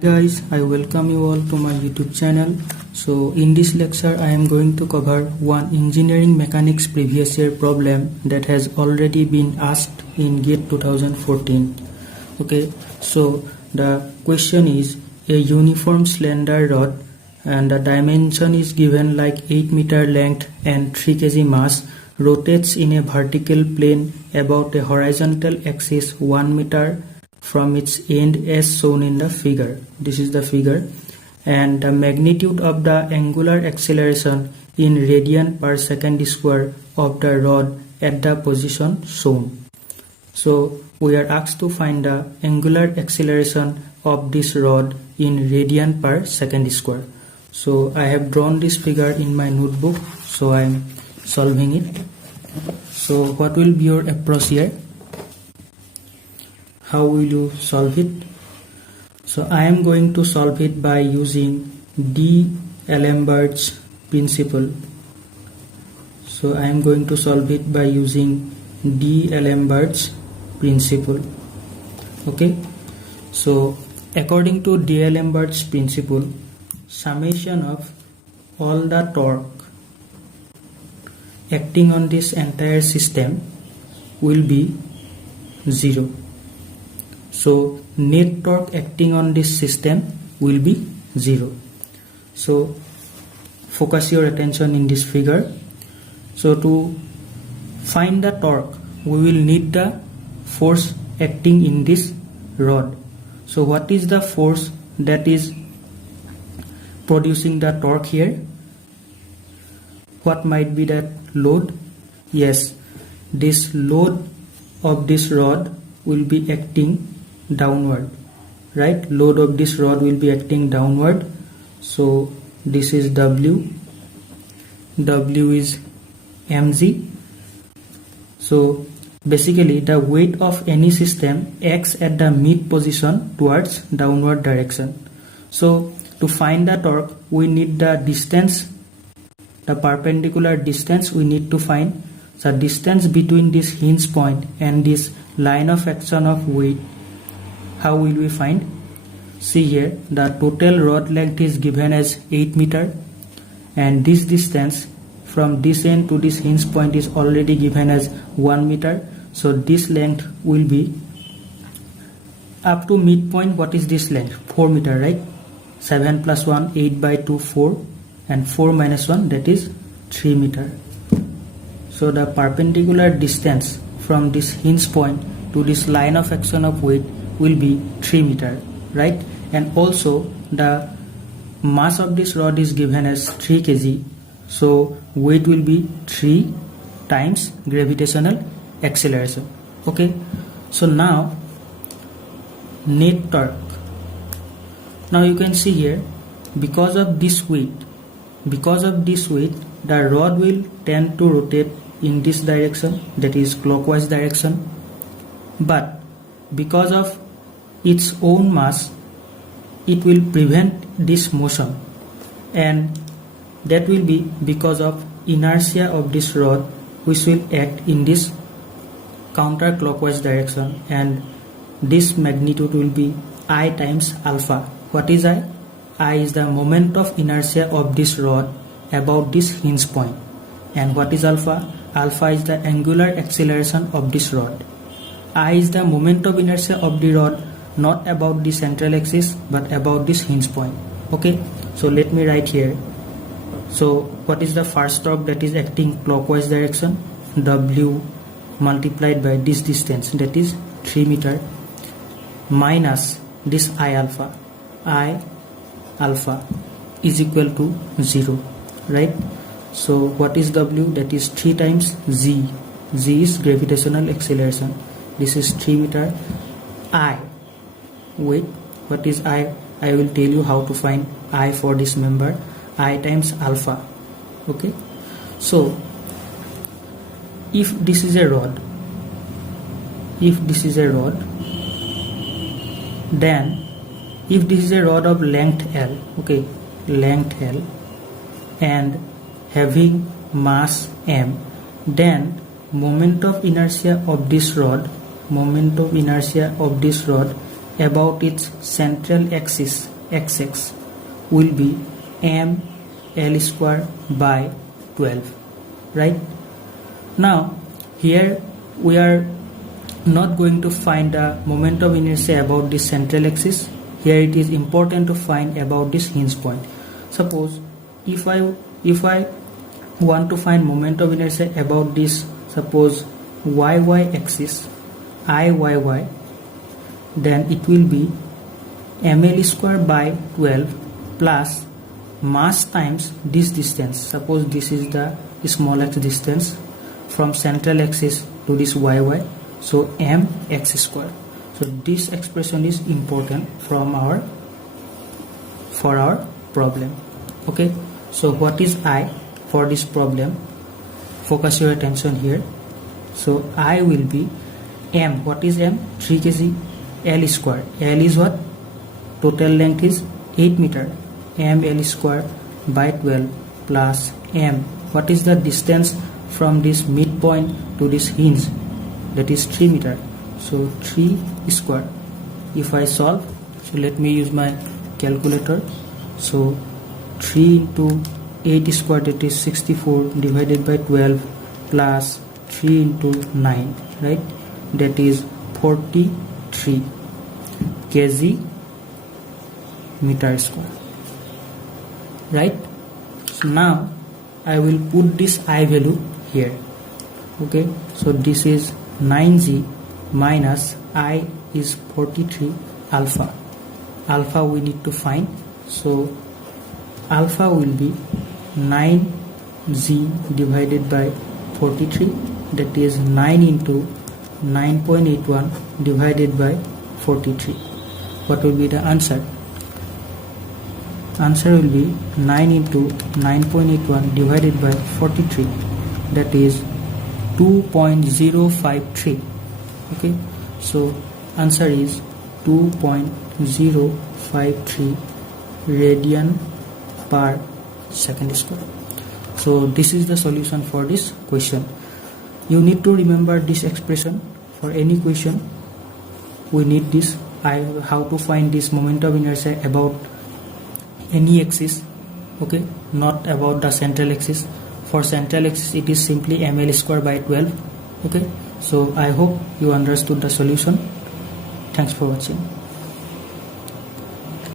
Guys, I welcome you all to my YouTube channel. So in this lecture I am going to cover one engineering mechanics previous year problem that has already been asked in GATE 2014. Okay, so the question is a uniform slender rod and the dimension is given like 8 meter length and 3 kg mass rotates in a vertical plane about a horizontal axis 1 meter from its end as shown in the figure. This is the figure, and the magnitude of the angular acceleration in radian per second square of the rod at the position shown. So we are asked to find the angular acceleration of this rod in radian per second square. So I have drawn this figure in my notebook, so I am solving it. So what will be your approach here? How will you solve it? So I am going to solve it by using Alembert's principle. So I am going to solve it by using Alembert's principle. Okay. So according to Alembert's principle, summation of all the torque acting on this entire system will be 0. So net torque acting on this system will be 0. So focus your attention in this figure. So to find the torque, we will need the force acting in this rod. So what is the force that is producing the torque here? What might be that load? Yes, this load of this rod will be acting downward, right? Load of this rod will be acting downward. So this is W is mg. So basically the weight of any system acts at the mid position towards downward direction. So to find the torque, we need the distance, the perpendicular distance we need to find. The distance between this hinge point and this line of action of weight. How will we find? See here, the total rod length is given as 8 meter and this distance from this end to this hinge point is already given as 1 meter. So this length will be up to midpoint. What is this length? 4 meter, right? 7 plus 1, 8 by 2, 4, and 4 minus 1, that is 3 meter. So the perpendicular distance from this hinge point to this line of action of weight will be 3 meter, right? And also the mass of this rod is given as 3 kg. So weight will be 3 times gravitational acceleration. Okay, so now net torque. Now you can see here, because of this weight, the rod will tend to rotate in this direction, that is clockwise direction. But because of its own mass, it will prevent this motion, and that will be because of inertia of this rod, which will act in this counterclockwise direction, and this magnitude will be I times alpha. What is I? I is the moment of inertia of this rod about this hinge point. And what is alpha? Alpha is the angular acceleration of this rod. I is the moment of inertia of the rod, not about the central axis but about this hinge point. Okay, so let me write here. So what is the first torque that is acting clockwise direction? W multiplied by this distance, that is 3 meter, minus this I alpha is equal to 0, right? So what is W? That is 3 times G. G is gravitational acceleration. This is 3 meter. I, wait, what is I? I will tell you how to find I for this member. I times alpha. Okay, so if this is a rod, then if this is a rod of length L, okay, length L, and having mass m, then moment of inertia of this rod about its central axis xx will be m L square by 12, right? Now here we are not going to find a moment of inertia about this central axis. Here it is important to find about this hinge point. Suppose if I want to find moment of inertia about this, suppose y axis IYY, then it will be ml square by 12 plus mass times this distance. Suppose this is the small x distance from central axis to this yy, so m x square. So this expression is important for our problem. Okay, so what is I for this problem? Focus your attention here. So I will be m. What is m? 3 kg. L square. L is what? Total length is 8 meter. M L square by 12 plus m. What is the distance from this midpoint to this hinge? That is 3 meter. So 3 square. If I solve, so let me use my calculator. So 3 into 8 square, that is 64, divided by 12 plus 3 into 9, right? That is 43 kg meter square, right? So now I will put this I value here. Okay, so this is 9g minus I is 43 alpha. Alpha we need to find. So alpha will be 9g divided by 43, that is 9 into 9.81 divided by 43. What will be the answer? Answer will be 9 into 9.81 divided by 43, that is 2.053. Okay, so answer is 2.053 radian per second square. So this is the solution for this question. You need to remember this expression for any question. We need this. How to find this moment of inertia about any axis, okay, not about the central axis. For central axis it is simply ml square by 12. Okay, so I hope you understood the solution. Thanks for watching.